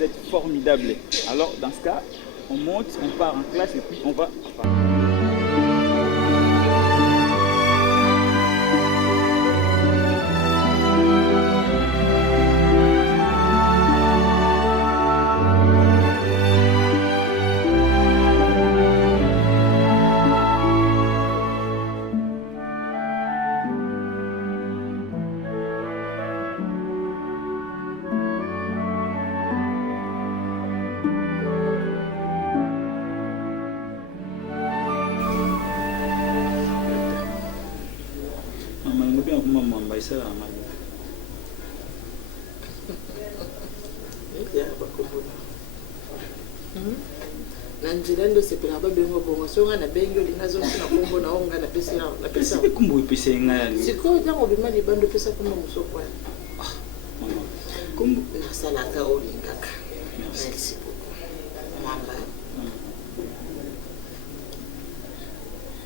vous êtes formidables. Alors, dans ce cas, on monte, on part en classe et puis on va... Nanjilando sepela babengo bongo songa na bengo lingazo na kombo na onga na pesa na pesa kumbu pesa ngani siko jango bima libando pesa kombo musokwa mama kumbu na sala ka olingaka merci beaucoup mamba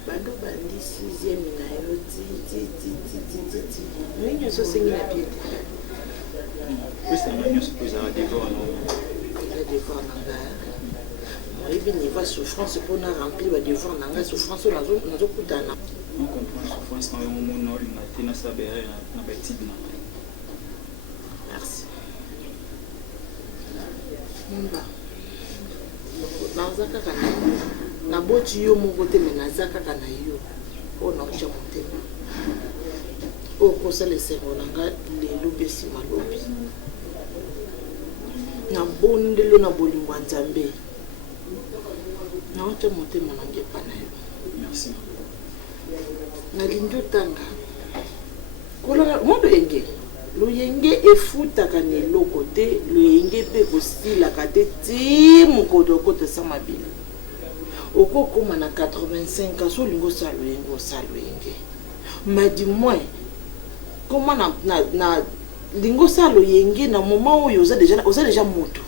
bando bandi 6e na yo ti ninyo so singi na pied pesa ngani so pesa devant no devant nanga et bien il va souffrance pour nous remplir les devoirs dans la souffrance nous avons on comprend souffrance quand on monte on a ça beré na petite merci mba nazaka kana na boti yo mon côté mais nazaka kana yo on a déjà monté au conseil les sermonanga les lobesi malobi na bondelo na bolingwa nzambe non, tu monté mon anglais pas naïf. Merci. Na lindo tanga. Kola mondo yenge. Lo yenge e futa kane lo côté, lo yenge pe aussi la kate ti mon côté ça ma bile. Oko koma na 85 ans so lingo sa lo yenge. Mais dis-moi comment na lingo sa lo yenge na moment où oza déjà moto.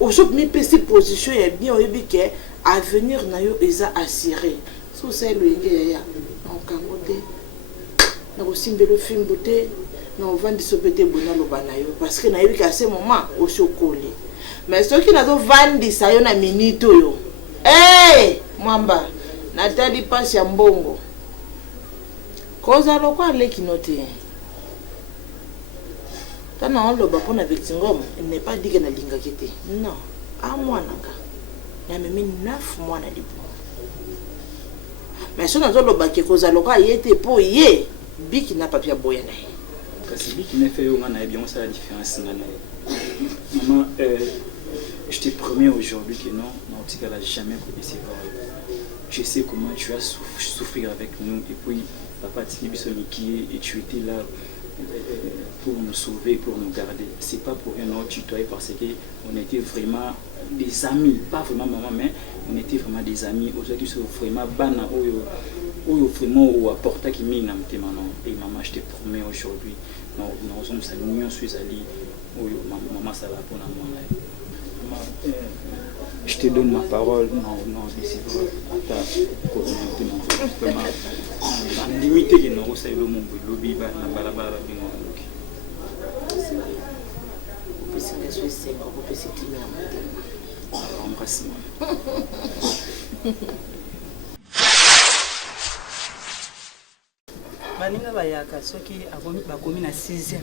Aujourd'hui mi pesi position est bien au que avenir na yo eza assuré so c'est le yenge ya donc ngote na ko simbelo fimbote na ovandi sobete bona lo bana yo parce que na yebi ka ce moment o sokoli mais ce qui na do vandi sa yo na minute yo mwamba na tali pasi ya mbongo koza lo kwa leki note tana on lo ba pona victingom il n'est pas dit que na linga kete non a moi nanga na même 9 mois na libo mais si on a le bac koza lo kwa yete po ye biki na papier boya na kasi biki ne fait yo ngana bien ça la différence ngana maman je te promets aujourd'hui que non Nautica n'a jamais connu ses parents. Je sais comment tu as souffert avec nous et puis papa Tibisoniki et tu étais là pour nous sauver, pour nous garder. C'est pas pour rien non tutoyer parce que on était vraiment des amis, pas vraiment maman mais on était vraiment des amis. Aujourd'hui c'est vraiment bana ou vraiment ou apporta qui mine et maman je te promets aujourd'hui nous sommes salués suis allé maman ça va pour moi. Je te donne ma parole, non, c'est vrai, à ta communauté, vraiment, en limité que nous recevons le monde, lobby, na balabala, embrassement. Baninga bayaka soki bakomi na 6e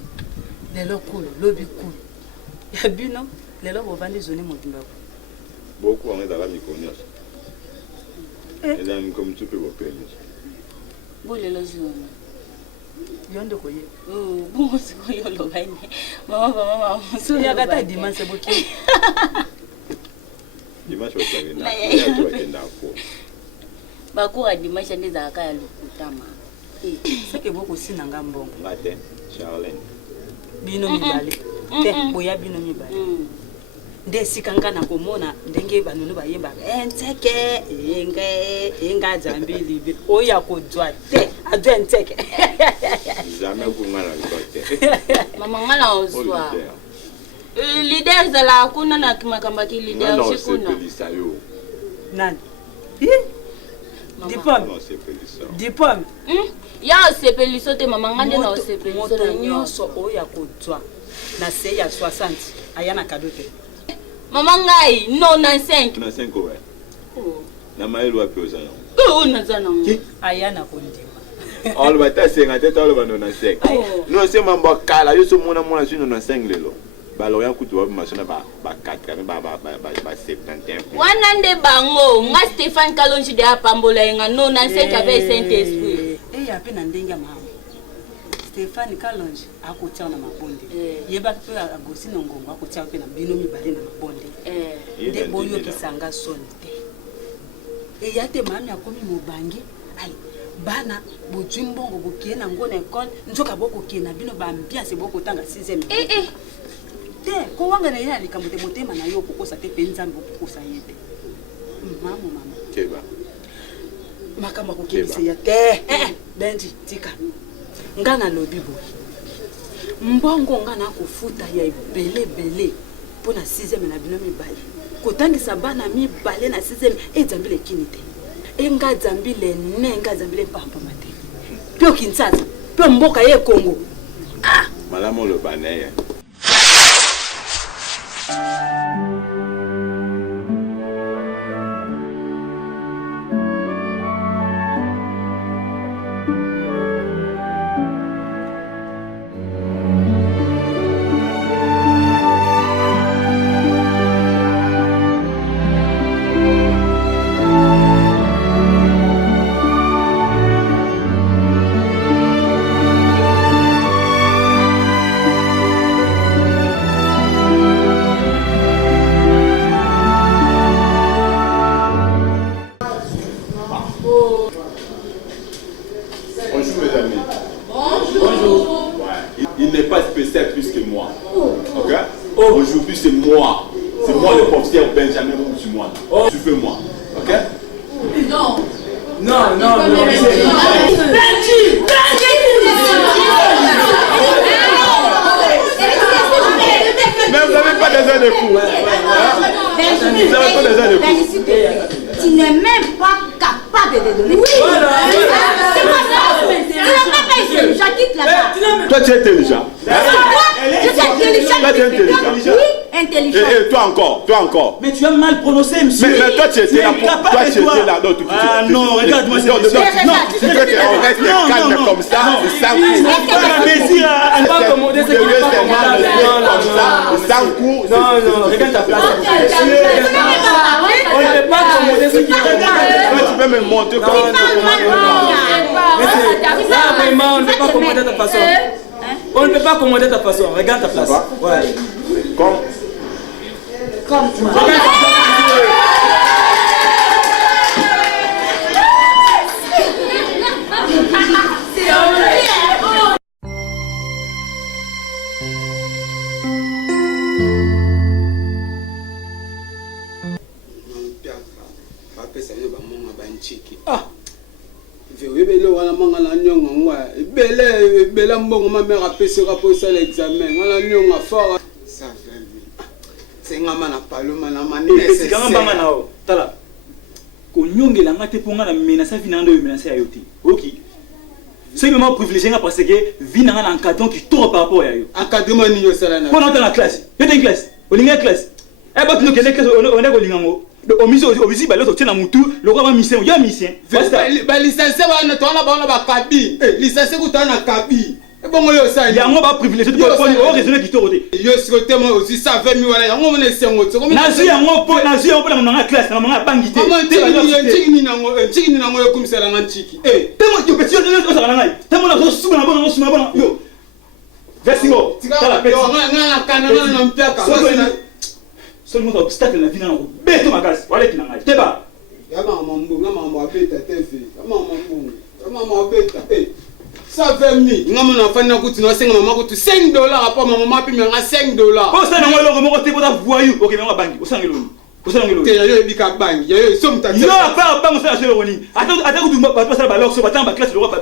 lelo cool lobby cool ya bino lelo bovandi zone mobimba beaucoup on est dans la Mikonos et là comme tu peux vous payer bon lelo zone yondo koye bon c'est quoi yo lo baine maman so ya kata dimanche boki dimanche au savez na ya tu akenda ko bakura dimanche ndiza akaya lukutama c'est que beaucoup sinanga mbongo matin Charlène bino mibale te boya bino mibale nde sikanga na komona ndenge banunu bayemba nteke enga zambili bi oya kodwa te adwe nteke jamais kungana ngote mama ngala ozwa leader zala kuna na kimakamba ki leader shikuna nani Dipom. Ya sepeliso te mama ngande na sepeliso moto nyoso oya kodwa na se ya 60 ayana kadote Maman ngai, 95. 95 ouais. Oh. Na maelo wapi ozana? Oh, nazana. Ayana kondima. All bata 50 all ba 95. Non c'est mambo kala yo so mona sur 95 lelo. Ba lo ya kutu wa machina ba 4 ba 71. Wanande bango, nga Stéphane Kalonji de apambola nga 95 avec Saint-Esprit. Eh ya pe na ndenga mama. Stéphane Kalonji akotia na mabonde. Yeba pe agosi na ngongo akotia pe na bino mibale na mabonde. De boyo kisanga sonte. E ya te mami akomi mobangi. Ai bana bojimbongo bokie na ngona école nzoka boko kie na bino ba ambiance boko tanga 6e. Te ko wanga na yena likambo te motema na yo kokosa te pe nzambe kokosa yete. Mama. Keba. Makamba kokebise ya te. Bendi tika. Ngana lobi boy. Mbongo ngana kofuta ya bele pona 6e na bino mibale. Kotangisa bana mibale na 6e ezambile kinite. Enga zambile nenga zambile pampa mate. Pio Kinshasa, pio mboka ye Congo. Malamo le banaya. Aujourd'hui, c'est moi. C'est moi le professeur Benjamin Moussoumouane. Tu veux moi. Ok? Non. Mais vous n'avez pas des heures de cours. Vous n'avez pas des heures de cours. Tu n'es même pas capable de donner. Oui. C'est quoi ça? J'habite là-bas. Toi, tu es intelligent. Je suis intelligent. Toi, tu es intelligent. Oui, intelligent. Et toi encore. Mais tu as mal prononcé, monsieur. Mais toi, tu étais là. Toi, tu étais là. Ah non, regarde-moi. Non, tu veux qu'on reste calme comme ça. Sans accommoder ce qui n'est pas cours. Sans cours. Non, regarde ta place. On ne peut pas accommoder ce qui n'est pas cours. Tu peux me montrer comment là, vraiment, on ne peut pas accommoder ta façon. On ne peut pas accommoder ta façon. Regarde ta place. Ouais. Comme toi. Ah, bele wana mangala nyonga ngwa bele mbongo ma mère apesera pour ça l'examen ngala nyonga fort ça fait c'est ngama na paloma na manene c'est ngama na o tala ko nyongela ngate ponga na menace vinando yo menace ya yoti oki c'est vraiment privilégié parce que vina na encadrement qui tourne par rapport à yo encadrement ni yo sala na pendant dans la classe yo t'es classe olinga classe eh ba tuno kele classe on est olinga ngo au musée ba l'autre tient mutu le roi mission ya mission ba licencié ba to na ba kabi licencié ko ta na kabi e bongo yo sa ya ngo ba privilégié pour au raisonner qui tourne yo sikote mo aussi ça fait mi wala ngo mona sengo tsoko na zi ya ngo po na nga classe na nga bangité tiki ni na ngo yo kumisala nga tiki temo yo petit yo ça na ngai temo na so bona yo versingo tala petit nga kana na mpiaka seulement obstacle na vie na ngo beto makasi wala kina ngai teba ya mama abeta TV mama abeta ça fait mi ngama na fana kuti na senga mama kuti $5 apa mama pi nga $5 o sana ngolo mo te bota voyou ok nga bangi o sangelo te ya yo ebika bangi ya yo so mta yo pa bango ça selo ngoni ata kutu ba pasala ba lokso ba tamba classe le roi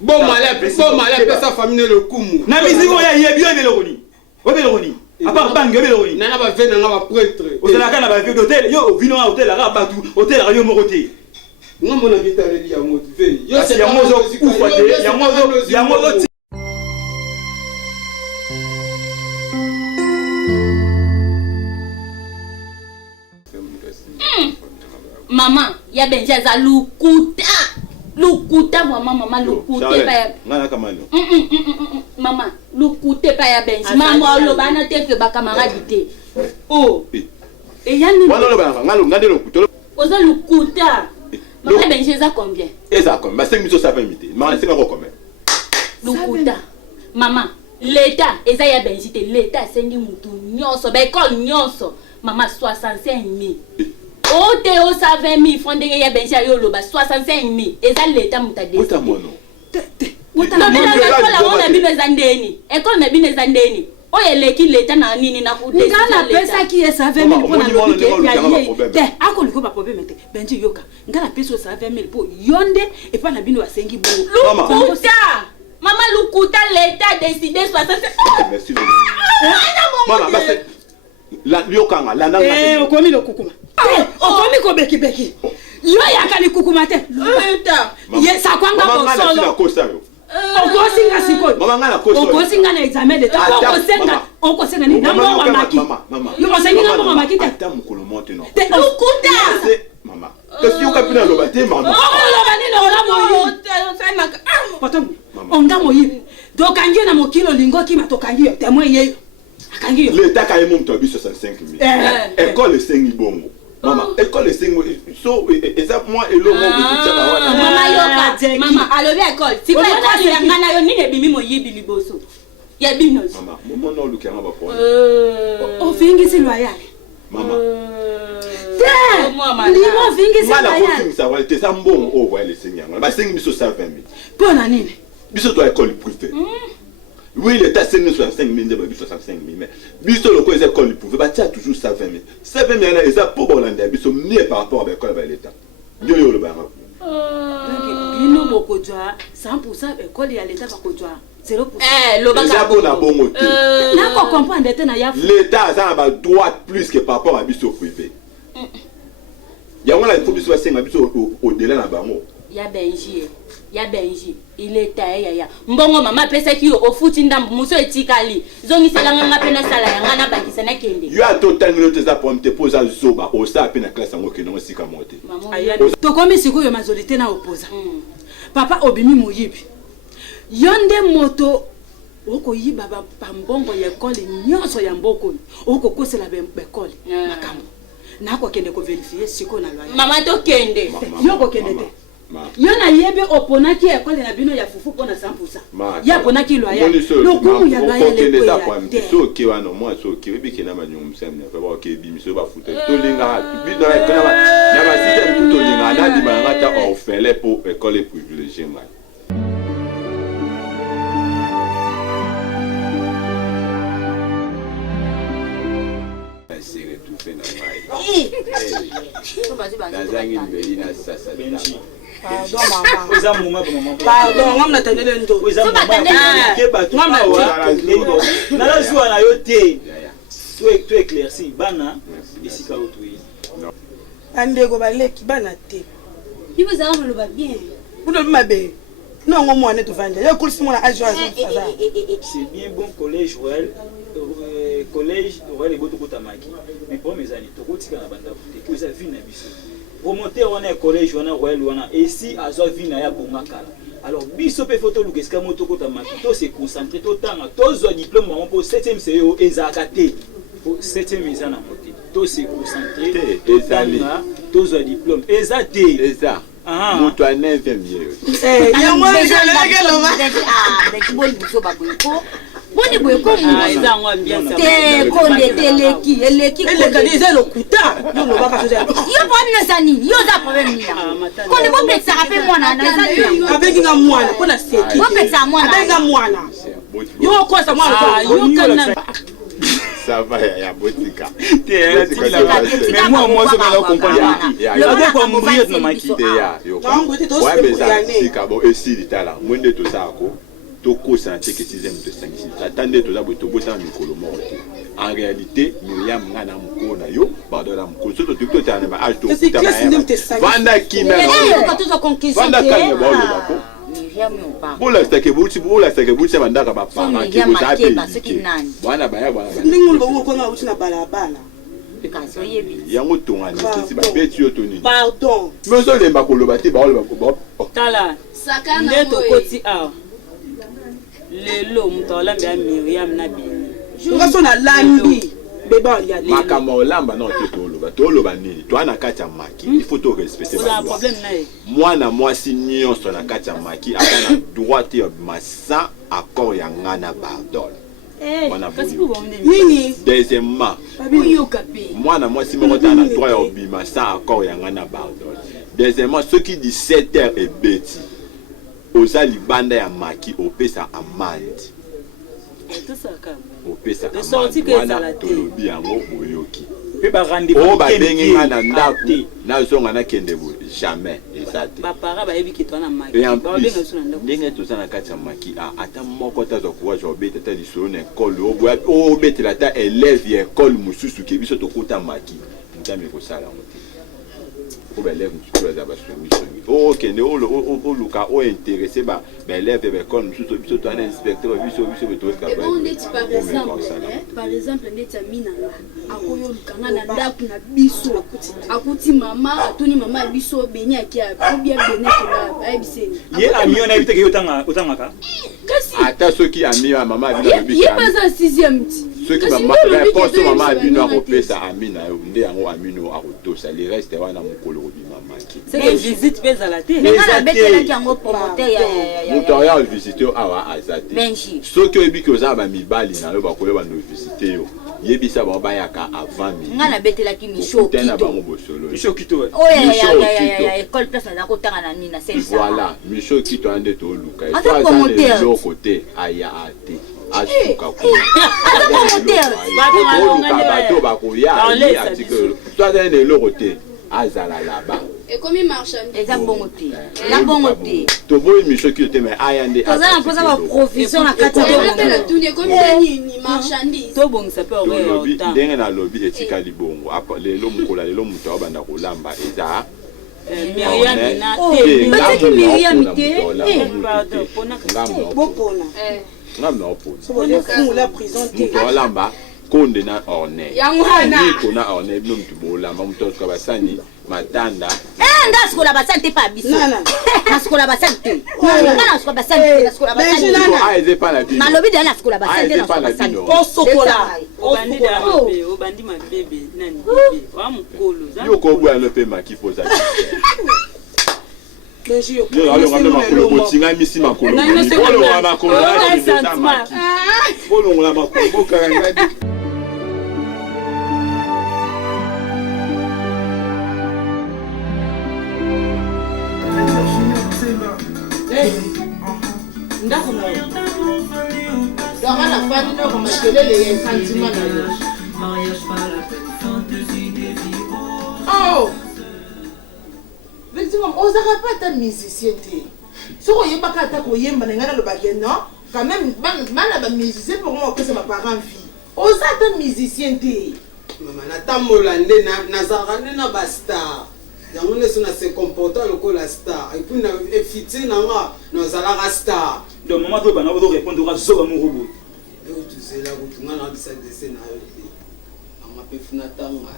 bon malais sa famille le kumu na miziko ya yebio ebelo ngoni à part bangi ebelo ngoni na ba vena nga ba prêtre o sala kana ba vie d'hôtel yo vino à hôtel ara batu hôtel ara yo mokote ngamo na vitale ya motive yo c'est ya mozo kufote ya mozo Maman, ya benja za lukuta. Lukuta maman lukute pa ya. Ngana kamano. Maman, lukute pa ya benja. Maman lo bana te fe ba camarade te. Oh. Et yani Wana lo bana ngalo ngade lo kuto. Oza lukuta. Maman benja za combien? Eza combien? Ba 5 mité. Maman c'est combien? Lukuta. Maman, l'état eza ya benja te l'état sengi mutu nyonso ba école nyonso. Maman 65 000. Oh, Théo, ça 20 000 francs de ya benja yo loba 65 000. Eza l'état mutade. Ota mono. Non, mais l'école on a bino zandeni. École na bino zandeni. Oh, eleki l'état na nini na ku décision. ngana pesa ki esa 20 000 pour na lobi te ako liko ba problème te benji yoka ngana pesa sa 20 000 pour yonde et pas na bino basengi bongo. Lukuta. Maman Lukuta l'état décidé 65. Merci. Maman, parce la liokanga la nanga. Okomi lo kukuma. Okomi ko beki beki. Yo yakali kukuma te. Lukuta. Ye sa kwanga ko solo. Okosinga siko. Mama ngana ko solo. Okosinga na examen de temps. Okosenga ni ngambo wa maki. Mama. Yo osenga ngambo wa maki te. Ata mukolo monte no. Lukuta. Mama. Kasi yo kapina lo bate mama. Lo bani no la mo. Potom. Onga mo yi. Do kangi na mokilo lingo ki matokangi te mo ye. Akangi. L'état ka yemo mto bi 65 000. École sengi bongo. Mama, école sengi so eza moi elo mo bitcha ba wana. Mama yoka. Mama alobi école. Si pas école ya ngana yo nini bimi mo yibi liboso. Ya binos. Mama, mo no luki ngaba po. O fingi si loyal. Mama. Limo fingi si Mala ko loyal. fingi sa wale te sa mbongo o wale sengi ngala. Ba sengi biso 120 000. Pona nini? Biso to école privée. Oui, l'État c'est 65 000, mais 65 000. Mais biso le quoi les écoles privées, bah tu as toujours 120 000. 120 000 et ça pour Hollande, biso mieux par rapport à l'école avec l'État. Yo yo le banga. Bino bokodwa 100% école ya l'État bakodwa 0%. Le banga bon na bongo te. Na ko comprendre te na ya. L'État ça a droit plus que par rapport à biso privé. Ya wana il faut biso senga biso au delà na bango. Ya benji il est ya mbongo mama pesa ki o futi ndambu muso etikali zongi selanga ngapena sala ya ngana bakisa na kende yo a total minute za pour te poser zoba o sa pena classe ngo ke no sika mote to komi sikoyo majorité na opposa papa obimi moyibi yonde moto oko yiba ba mbongo ya école nyonso ya mboko oko kosela be école makambo nako kende ko vérifier siko na loya mama to kende yo ko kende te Yona yebe oponaki école na bino ya fufu pona 100%. Ya ponaki loya. Lokumu ya loya le ko. So ki wana moi so ki webi ki na manyum semne fa ba ke bi mi so ba futa. To linga bi na kana ba. Na ba sita to linga na di ba ngata ofele pour école privilégiée mai. C'est tout fait na mai. Pardon maman. Oza muma ba maman. Pardon, ngam na tendele ndo. Oza muma. Ke ba tu ba. Na la joie na yo te. Tu éclairci bana isika otui. Andego baleki bana te. Ibo za ngolo ba bien. Uno mabe. Non ngo mwana to vanja. Yo kulisi mwana ajoa za. C'est bien bon collège Royal. Collège Royal eboto kotamaki. Mais pour mes amis, to kotika na banda te. Ko za vina biso. Remonter on est collège on a Royal wana et si azo vina ya bonga kala. Alors biso pe photo lukeska moto kotamaki. To se concentrer to tanga. To zo diplôme maman pour 7e CEO ezakate. Pour 7e eza na moté. To se concentrer to tanga. To zo diplôme ezate. Eza. Moto a 9e mieux. Ya mwana ngalo ba. Avec bon buso ba boyko. Boni boyko mu. Eza ngwa bien ça. Te konde teleki, eleki konde. Ele kadize lokuta. Yo lo ba ka soja. Yo problème ça ni. Yo za problème ni. Konde bo pesa rappel mwana na za. Abengi nga mwana pona seki. Bo pesa mwana. Abengi nga mwana. Yo ko sa mwana. Yo kana. Ça va ya botika. Mais moi je vais comprendre. Le ko mourir na maki te ya yo. Ouais mais ça c'est cabo et si litala. Mwende to ça ko. To ko santé que 6e de 5. Attendez to za bo to bota mikolo moko. En réalité, Myriam ngana mko na yo, pardon la mko. So to to ta na ba age to. Vanda kina. Vanda kanya ba lo ba ko. Bola stake buti bandaka ba para ki buzape. Bwana baya bwana. Ndingu ngo ko nga uti na balabala. kasi oyebi yango tonga nécessité babeti yo toni pardon mais ozolemba koloba te baoloba tala nde tokoti awa lelo moto olambi ya miriam na bini nga so nalambi beba olia lelo makambo olamba na ote toloba nini toa na kati ya maki il faut to respecter oza problème na ye mwana mwasi nyonso na kati ya maki aka na droit te masa accord ya nga na pardon nini deuxièmement oyoka pe mwana mwasi moko ta na droit ya obima sa accord ya nga na pardon deuxièmement soki 17h ebeti oza libanda ya maki opesa amande opesa amande wana tolobi yango oyoki pe ba rendez-vous o babenge nga na ndako nazonga nakende boye jamais eza te bapara bayebi ke toa na maki ndenge toza na kati ya maki ata moko tazwa courage obeta ata lisolo na ekole obetela ata élève ya ekole mosusu ke biso tokuta maki nzambe ekosala yango te po baélève mosusu baza basongisongi okende oluka ointéressé baélève baekole mosusu biso toana inspecteur biso par exemple ndeti ya minanga akoyo olukanga na ndako na biso akuti mama atuni mama ya biso beni akia obia bene tola ayebiseni ye ami on a évité que otangaka ata soki ami ya mama abino ye baza 6e ti soki réponse mama abino akopesa ami na yo nde yango amino akotosa le reste wana mokolo kobima maki c'est que visite pe ezala te ngana betelaki yango promoteur ya moto oya ovisite yo awa aza te soki oyebi ke oza bamibali na yo bakoyeba na ovisite yo yebisa bango bayaka avant midi ngana betelaki misho tena bango bosolo misho kito école place naza kotanga na nini na sensa voilà misho kito ande toluka so aza eloko te aya ate asuka bato bakoya article so aza eloko te azala laba ekomi marchandise eza bongo te na bongo te toboyi misho kito te mais aya nde toza na mposa baprofession na kati ya tuni ekomi nini marchandise tobongisa pe oreya ndenge nalobi etikali bongo lelo mokola lelo moto abanda kolamba eza bataki miriam te bopona moto olamba konde na orne niko na orne bino mutu bolamba mutu osuka basani matanda nga asikola basani te pa biso nasikola basani te nga nasikola basani te nasikola basani aeze pa na bino malobi dela nasikola basani te nasikola basani osokola obandi mabebe nani bebe wa mokolo yo koboya no pe maki poza botinga misi makolo bolongola makolo bolongola makolo bokanga ndako na yo donga na fani noko makelele ya sentiment na yo victime ozaka pa ata musicien te soki oyebaka ata koyemba na ngai nalobaki non quand même bana bamusicien mpo koma opesa baparent vie oza ata musicien te mama natambola nde nazalaka nde na bastar yango nde so na se comporta lokola star epuis na efiti nanga nazalaka star donc mama to bana ozo répondre ozoba morobo tozela kutu nga nabisa dese na yo te mama mpe funa tanga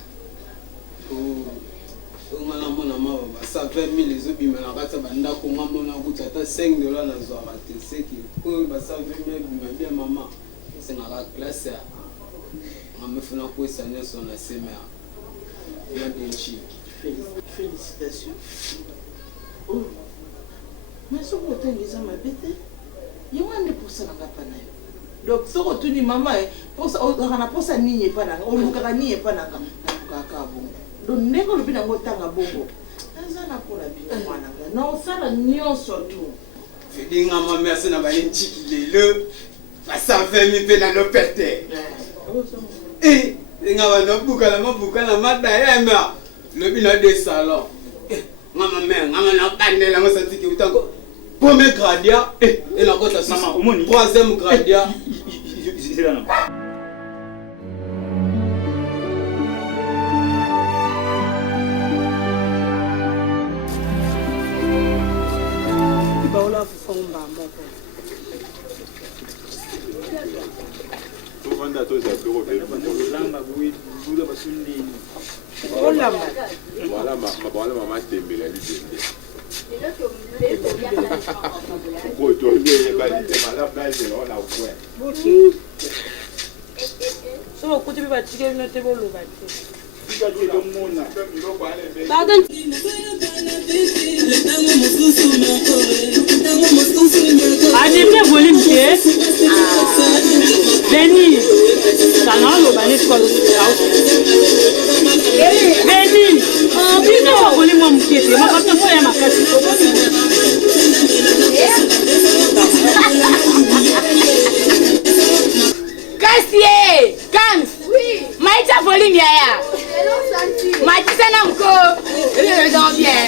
nga namona mawa basa 20 000 ezobima na kati ya bandako nga mona kutu ata 5 $ nazwaka te seki oyo basa 20 000 ebima bien mama esengaka classe ya nga mefuna kwesa nyonso na semea na denchi félicitations mais soki otangi eza mabe te yango nde posalanga mpa na yo donc soki otuni mama ozaka na posa nini epa nanga olukaka nini epa nanga nalukaka bongo donc ndenge olobi nango otanga bongo naza na mpona bino mwananga na osala nyonso tu fedinga mamersi na baye ntiki lelo basa 20 000 mpe na lopete nga banabuka na mabuka na madayema lobi na de salon ngama mère ngama na bandela ngo satiki utango premier gradia et la kota maman omoni troisième gradia c'est là non baola fomba moko Wanda to za biro be lamba buyi bula basunde Pour toi, il y a madame, là, c'est on a au point. Ok. So, écoutez, va tirer le thé pour le bâtir. Pardon. Ademle volume ke. Beni. Sana lo bani kwa lo. Beni. Bino volume mkete. Makato so ya makasi. Cassier, Kams. Oui. Maïta volume yaya. Maïta sana mko. Je dors bien.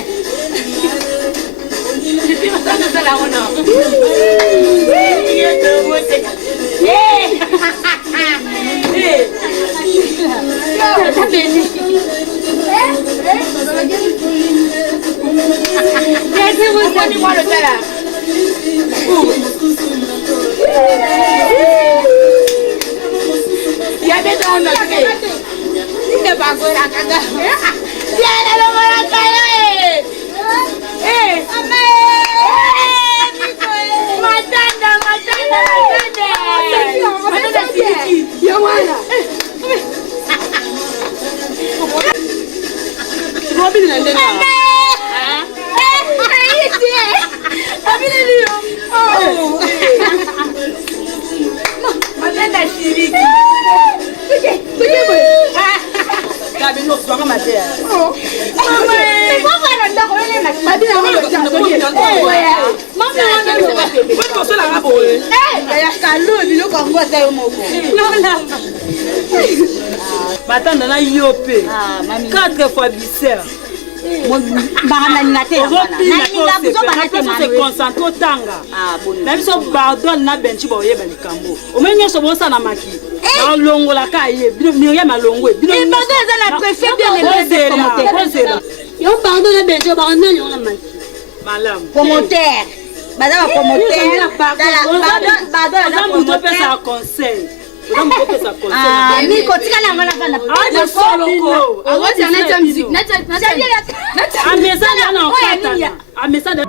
Je suis en train de faire la honor. Batanda na yope 4 fois bisser. Se concentre tanga. Na biso pardon na benchi ba oyeba likambo. Omenyo so bosa na maki. Na longo la kaye. Miriam alongwe. Pardon za la préfet bien aimé commentaire. Yo pardon na benchi ba onyo na maki. Malam. Commentaire. Madame commentaire. Pardon na commentaire conseil. Miko tika na ngala kana. Ah, solo. Awati anaita musique. Nacha. Amesa na okata. Amesa de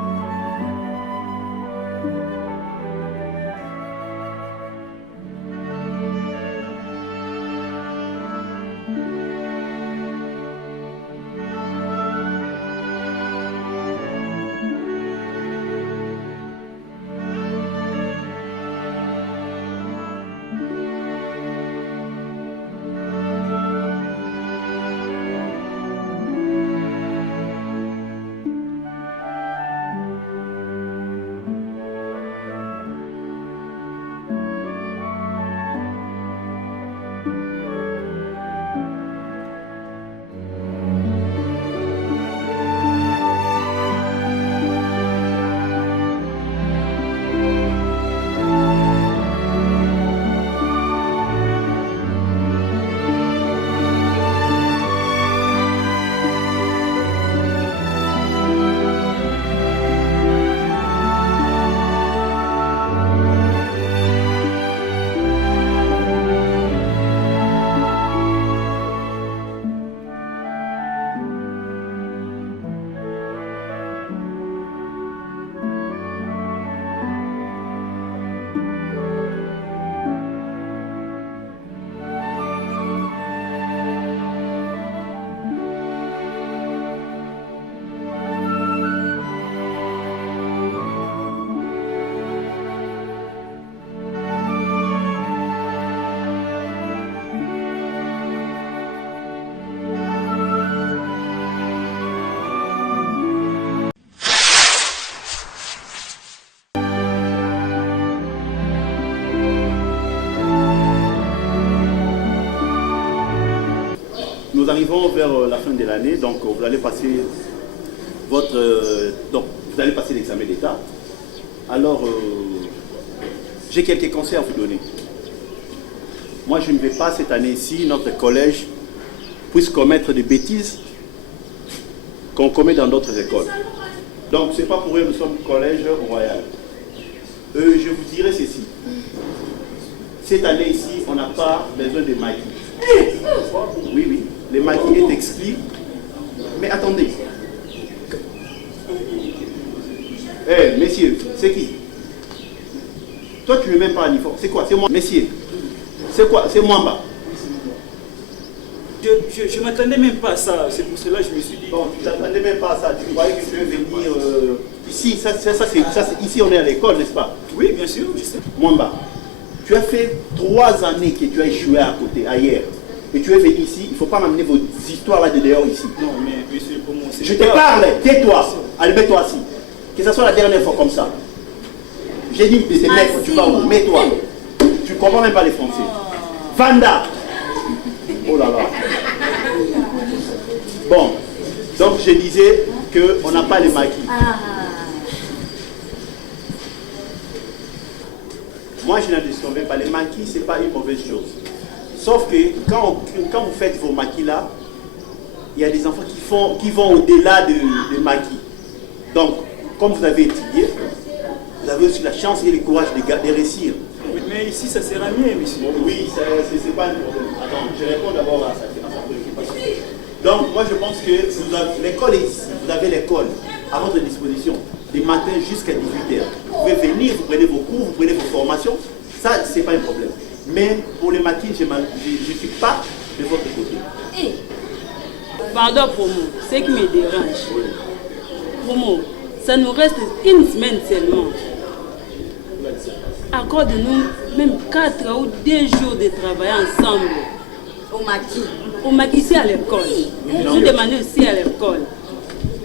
Nous arrivons vers la fin de l'année, donc vous allez passer l'examen d'État. Alors, j'ai quelques conseils à vous donner. Moi, je ne vais pas cette année-ci, notre collège puisse commettre des bêtises qu'on commet dans d'autres écoles. Donc, ce n'est pas pour eux, nous sommes collège royal. Je vous dirai ceci. Cette année ici, on n'a pas besoin de maquis. Oui, oui. Les maquis est exclu. Mais attendez. Eh, messieurs, c'est qui? Toi, tu ne mets même pas un uniforme. C'est quoi? C'est moi. Messieurs, c'est quoi? C'est Mwamba. Je ne m'attendais même pas à ça. C'est pour cela que je me suis dit... Bon, tu ne t'attendais même pas à ça. Tu croyais que tu veux venir... Ici, ici, on est à l'école, n'est-ce pas? Oui, bien sûr, je sais. Mwamba, tu as fait 3 années que tu as échoué à côté, ailleurs. Et tu es venu ici, il ne faut pas m'amener vos histoires là de dehors ici. Non, mais monsieur, pour moi, c'est... Je te parle, tais-toi. Allez, mets-toi assis. Que ce soit la dernière fois comme ça. J'ai dit de te mettre, tu vas où? Mets-toi. Tu ne comprends même pas les Français. Vanda. Oh là là. Bon, donc je disais qu'on n'a pas les maquis. Moi, je n'en disconviens pas. Les maquis, ce n'est pas une mauvaise chose. Sauf que quand vous faites vos maquis là, il y a des enfants qui vont au-delà des maquis. Donc, comme vous avez étudié, vous avez aussi la chance et le courage de réussir. Oui, mais ici, ça sera mieux, monsieur. Oui, ce n'est pas un problème. Attends, je réponds d'abord à sa préoccupation. Donc, moi, je pense que l'école est ici. Vous avez l'école à votre disposition, du matin jusqu'à 18h. Vous pouvez venir, vous prenez vos cours, vous prenez vos formations. Ça, ce n'est pas un problème. Mais pour les maquis, je ne suis pas de votre côté. Pardon pour moi, ce qui me dérange. Pour moi, ça nous reste une semaine seulement. Accorde-nous même 4 ou 2 jours de travail ensemble. Au maquis. Au maquis, ici à l'école. Nous demandons aussi à l'école.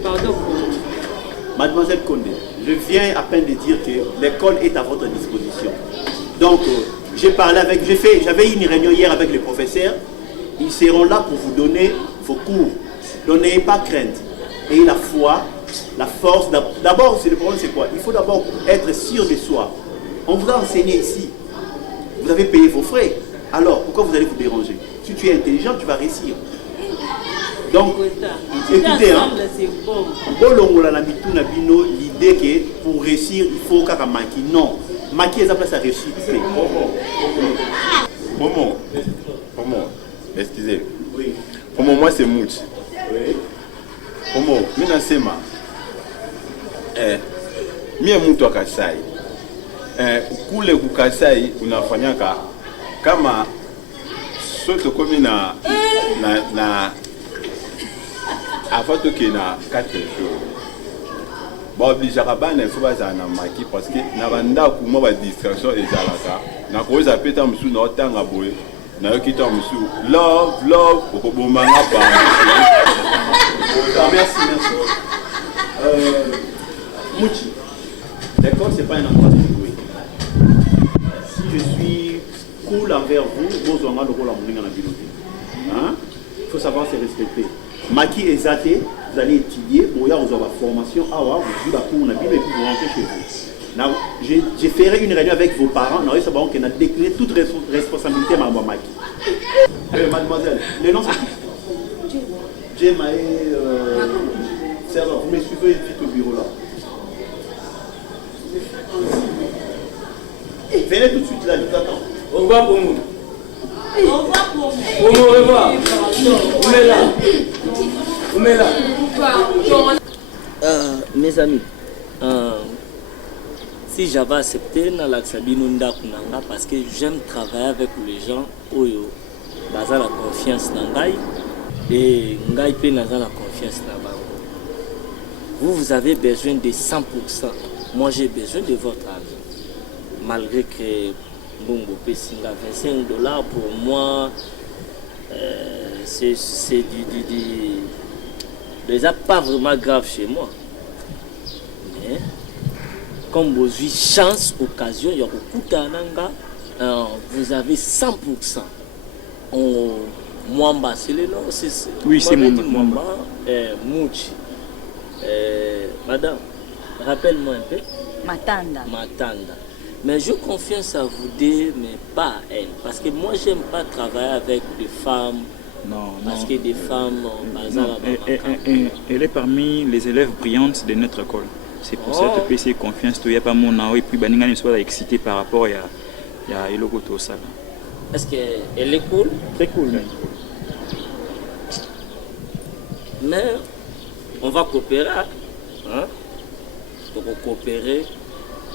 Pardon pour moi. Mademoiselle Condé, je viens à peine de dire que l'école est à votre disposition. Donc, j'ai parlé avec, j'avais une réunion hier avec les professeurs. Ils seront là pour vous donner vos cours. Donc, n'ayez pas crainte. Ayez la foi, la force. D'abord, le problème, c'est quoi? Il faut d'abord être sûr de soi. On vous a enseigné ici. Vous avez payé vos frais. Alors, pourquoi vous allez vous déranger? Si tu es intelligent, tu vas réussir. Donc, écoutez, hein, l'idée que pour réussir, il faut qu'à maquis. Non, maquis est la place à réussir. Momo, excusez. Oui. Momo, moi c'est Mouch. Oui. Momo, mina sema. Mie mtu wa Kasai. Kule kukasai unafanyaka kama soto komi na afato ke na 4 jours. Bon, obligera bana il faut bazana na maki parce que na banda kuma ba distraction ezalaka. Na koza peta musu na otanga boye. Na yokita musu love okobomanga pa. Merci. Mouchi. D'accord, c'est pas un endroit de jouer. Si je suis cool envers vous, il faut savoir se respecter. Maki Ezate, vous allez étudier, vous avez la formation, vous jouez la cour, et puis vous rentrez chez vous. Je ferai une réunion avec vos parents, nous allons qu'on a déclaré toute responsabilité à Maki. Mademoiselle, le nom c'est qui? Jemae, vous me suivez vite au bureau là. Venez tout de suite là, je vous attends. Au revoir pour nous. Au revoir pour nous. Au revoir. Vous m'êtes là. Mes amis, si j'avais accepté dans l'Axabinunda Kunanga parce que j'aime travailler avec les gens Oyo, baza la confiance dans Ngai et Ngai peut naza la confiance dans Bango. Vous avez besoin de 100%. Moi j'ai besoin de votre argent. Malgré que Bongo Pessinga $25 pour moi, c'est déjà pas vraiment grave chez moi. Mais comme vous avez chance, occasion, il y a beaucoup d'ananga, vous avez 100%. Mwamba, c'est le nom? Oui, c'est Mwamba. Mouchi. Madame, rappelle-moi un peu. Matanda. Mais je confiance à vous deux, mais pas à elle. Parce que moi, j'aime pas travailler avec des femmes. Non. Parce que des femmes... Elle est parmi les élèves brillantes de notre école. C'est pour ça que tu peux confiance. Il n'y a pas mon nom. Et puis, Baninga ne soit excité par rapport à Eloko Tosala. Est-ce qu'elle est cool? Très cool, même. Mais on va coopérer. Hein? coopérer.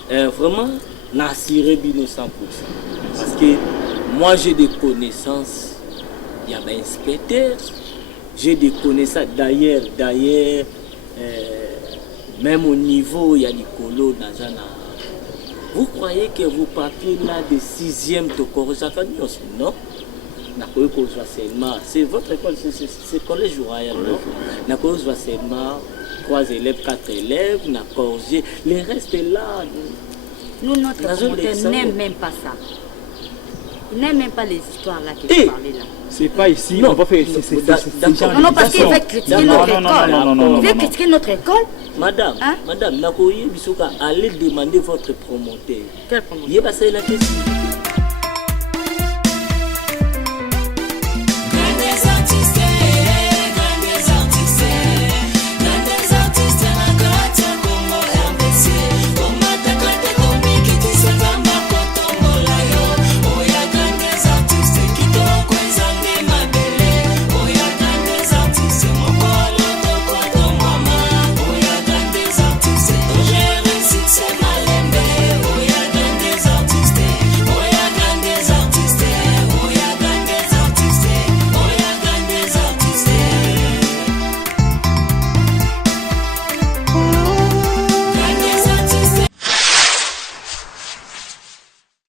Vraiment, n'assurer bino 100%. Parce que moi, j'ai des connaissances. Il y a un inspecteur. J'ai des connaissances. D'ailleurs, même au niveau, il y a des colos dans un. Vous croyez que vos papiers là de 6e de corrigation, non? C'est votre école, c'est le collège royal, non? La cause va seulement 3 élèves, 4 élèves, on a corrigé. Le reste est là. Nous, notre promoteur n'aime même pas ça. Il n'aime même pas les histoires là qui sont parlées là. C'est pas ici, on va faire. Non, parce qu'il veut critiquer notre école. Il veut critiquer notre école. Madame, Nakoye Bisoka, allez demander votre promoteur. Quel promoteur? Il va passer la question.